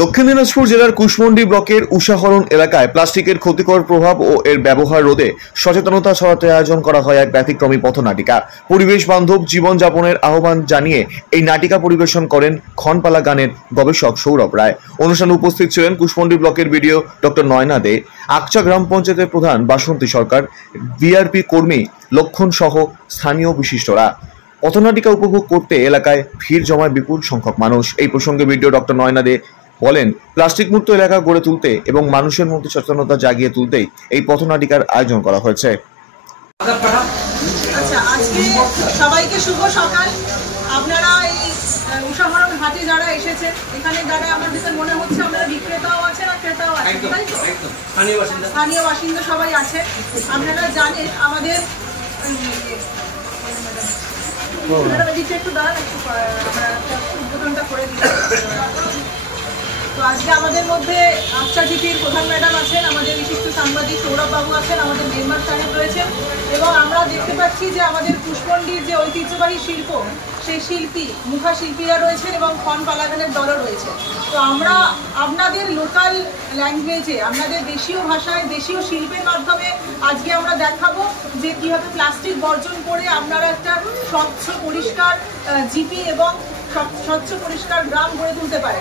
দক্ষিণ দিনাজপুর জেলার কুশমন্ডি ব্লকের উষাহরণ এলাকায় প্লাস্টিকের ক্ষতিকর প্রভাব ও এর ব্যবহার রোধে সচেতনতা ছড়াতে আয়োজন করা হয় এক ব্যতিক্রমী পথনাটিকা। পরিবেশ বান্ধব জীবনযাপনের আহ্বান জানিয়ে এই নাটিকা পরিবেশন করেন ক্ষণপালা গানের গবেষক সৌরভ রায়। অনুষ্ঠানে উপস্থিত ছিলেন কুশমন্ডি ব্লকের বিডিও ডক্টর নয়না দে, আকচা গ্রাম পঞ্চায়েতের প্রধান বাসন্তী সরকার, বিআরপি কর্মী লক্ষণ সহ স্থানীয় বিশিষ্টরা। পথনাটিকা উপভোগ করতে এলাকায় ভিড় জমায় বিপুল সংখ্যক মানুষ। এই প্রসঙ্গে বিডিও ডক্টর নয়না দে বলেন, প্লাস্টিক মুক্ত এলাকা গড়ে তুলতে এবং মানুষের মধ্যে সচেতনতা জাগিয়ে তুলতেই এই পথনাটিকার আয়োজন করা হয়েছে। আচ্ছা, আজকে সবাইকে শুভ সকাল। আপনারা এই উষাহরণ হাটে যারা এসেছেন, এখানে যারা আমার কাছে মনে হচ্ছে আপনারা বিক্রেতাও আছেন আর ক্রেতাও আছেন, স্থানীয় বাসিন্দা সবাই আছে। আপনারা জানেন আমাদের একটু দাঁড়ান, উদ্বোধনটা করে দিই। তো আজকে আমাদের মধ্যে আকচা জিপির প্রধান ম্যাডাম আছেন, আমাদের বিশিষ্ট সাংবাদিক সৌরভ বাবু আছেন, আমাদের মেম্বার সাহেব রয়েছেন, এবং আমরা দেখতে পাচ্ছি যে আমাদের কুশমন্ডির যে ঐতিহ্যবাহী শিল্প, সেই শিল্পী মুখা শিল্পীরা রয়েছেন এবং ক্ষণপালা গানের দলও রয়েছে। তো আমরা আপনাদের লোকাল ল্যাঙ্গুয়েজে, আপনাদের দেশীয় ভাষায়, দেশীয় শিল্পের মাধ্যমে আজকে আমরা দেখাবো যে কীভাবে প্লাস্টিক বর্জন করে আপনারা একটা স্বচ্ছ পরিষ্কার জিপি এবং স্বচ্ছ পরিষ্কার গ্রাম গড়ে তুলতে পারে।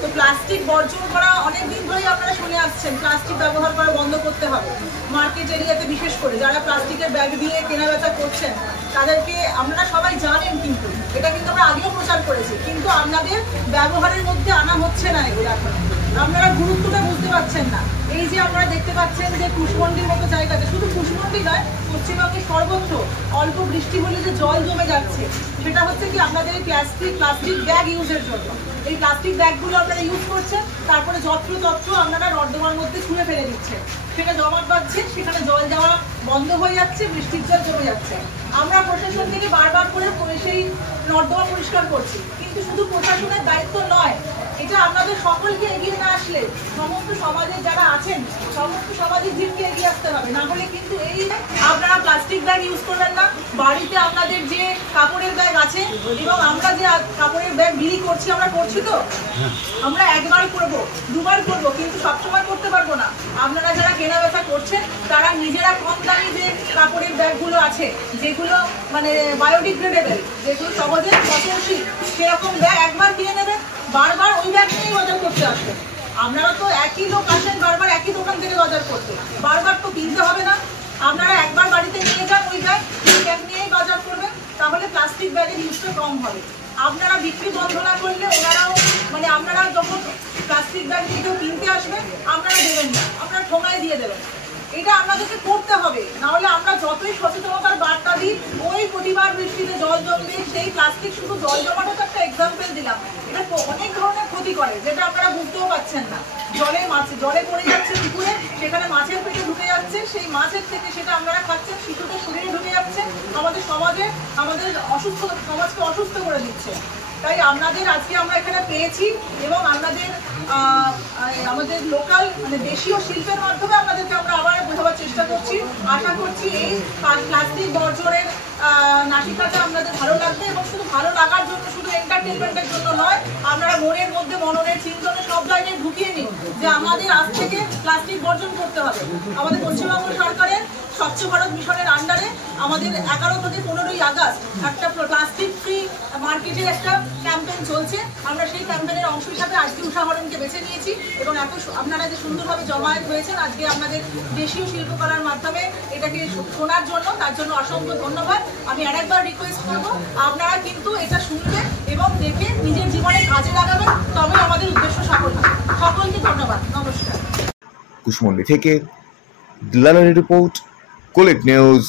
তো প্লাস্টিক বর্জন করা অনেকদিন ধরেই আপনারা শুনে আসছেন, প্লাস্টিক ব্যবহার করা বন্ধ করতে হবে। মার্কেট এরিয়াতে বিশেষ করে যারা প্লাস্টিকের ব্যাগ দিয়ে কেনাবেচা করছেন তাদেরকে আপনারা সবাই জানেন, কিন্তু এটা কিন্তু আমরা আগেও প্রচার করেছি, কিন্তু আপনাদের ব্যবহারের মধ্যে আনা হচ্ছে না এগুলো। এখন আপনারা গুরুত্বটা বুঝতে পারছেন না। এই যে আপনারা দেখতে পাচ্ছেন যে কুশমন্ডির মতো জায়গাতে, শুধু কুশমন্ডি নয়, পশ্চিমবঙ্গের সর্বত্র অল্প বৃষ্টি হলে যে জল জমে যাচ্ছে, সেটা হচ্ছে কি আপনাদের এই প্লাস্টিক ব্যাগ ইউজের জন্য। এই প্লাস্টিক ব্যাগগুলো আপনারা ইউজ করছেন, তারপরে যত্রতত্র আপনারা নর্দমার মধ্যে ছুঁড়ে ফেলে দিচ্ছেন, সেটা জমাট বাঁধছে, সেখানে জল যাওয়া বন্ধ হয়ে যাচ্ছে, বৃষ্টির জল জমে যাচ্ছে। আমরা প্রশাসন থেকে বারবার করে সেই নর্দমা পরিষ্কার করছি, কিন্তু শুধু প্রশাসনের দায়িত্ব নয়, এটা আপনাদের সকলকে এগিয়ে না আসলে, সমস্ত সমাজের যারা আছেন, সমস্ত সমাজের জীবকে এগিয়ে আসতে হবে। না হলে কিন্তু এই আপনারা প্লাস্টিক ব্যাগ ইউজ করবেন না। বাড়িতে আপনাদের যে কাপড়ের ব্যাগ আছে, এবং আমরা যে কাপড়ের ব্যাগ বিলি করছি, আমরা করছি তো, আমরা একবার করব, দুবার করব, কিন্তু সবসময় করতে পারবো না। আপনারা যারা কেনাবেচা করছেন তারা নিজেরা কম দামি যে কাপড়ের ব্যাগগুলো আছে, যেগুলো মানে বায়োডিগ্রেডেবল, যেগুলো সহজে পচনশীল, সেরকম ব্যাগ একবার কিনে নেবেন, বারবার ওই ব্যাগ নিয়েই বাজার করতে আসবেন। আপনারা তো একই লোক আসেন বারবার একই দোকান থেকে বাজার করতে, বারবার তো কিনতে হবে না। আপনারা একবার বাড়িতে নিয়ে যান, ওই ব্যাগ নিয়েই বাজার করবেন, তাহলে প্লাস্টিক ব্যাগের ইউজটা কম হবে। আপনারা বিক্রি বন্ধ না করলে ওনারাও মানে আপনারা যখন প্লাস্টিক ব্যাগ নিয়ে কেউ কিনতে আসবেন, আপনারা দেবেন না, আপনারা ঠোঙায় দিয়ে দেবেন। এটা আপনাদেরকে করতে হবে, নাহলে আমরা যতই সচেতনতার বার্তা দিই, ওই প্রতিবার বৃষ্টিতে জল জমবে, সেই প্লাস্টিক শুধু জল জমাটা তো একটা এক্সাম্পল দিলাম, এটা অনেক ধরনের ক্ষতি করে, যেটা আপনারা বুঝতেও পারছেন না। জলে পড়ে যাচ্ছে পুকুরে, সেখানে মাছের পেটে ঢুকে যাচ্ছে, সেই মাছের থেকে সেটা আপনারা খাচ্ছেন, শিশুদের শরীরে ঢুকে যাচ্ছে, আমাদের সমাজকে অসুস্থ করে দিচ্ছে। তাই আপনাদের আজকে আমরা এখানে পেয়েছি, এবং আমাদের লোকাল মানে দেশীয় শিল্পের মাধ্যমে আপনাদেরকে আমরা আবার বোঝাবার চেষ্টা করছি। আশা করছি এই প্লাস্টিক বর্জনের নাটিকাটা আপনাদের ভালো লাগবে, এবং শুধু ভালো লাগার জন্য, শুধু এন্টারটেনমেন্টের জন্য নয়, আপনারা মনের মধ্যে, মননের চিন্তনে সব জায়গায় ঢুকিয়ে নিন যে আমাদের আজ থেকে প্লাস্টিক বর্জন করতে হবে। আমাদের পশ্চিমবঙ্গ সরকারের স্বচ্ছ ভারত মিশনের আন্ডারে আমাদের 11 থেকে 15ই আগস্ট একটা প্লাস্টিক ফ্রি মার্কেটের একটা ক্যাম্পেইন চলছে। আমরা সেই ক্যাম্পেইনের অংশ হিসাবে আজকে উষাহরণকে বেছে নিয়েছি, এবং এত আপনারা যে সুন্দরভাবে জমায়েত হয়েছেন আজকে আপনাদের দেশীয় শিল্পকলার মাধ্যমে এটাকে শোনার জন্য, তার জন্য অসংখ্য ধন্যবাদ। আমি আরেকবার রিকোয়েস্ট করব, আপনারা কিন্তু এটা শুনবেন এবং দেখে নিজের জীবনে কাজে লাগাবেন, তবে আমাদের উদ্দেশ্য সফল হবে। সকলকে ধন্যবাদ, নমস্কার। কুশমন্ডি থেকে দিলালের রিপোর্ট, কুলিক নিউজ।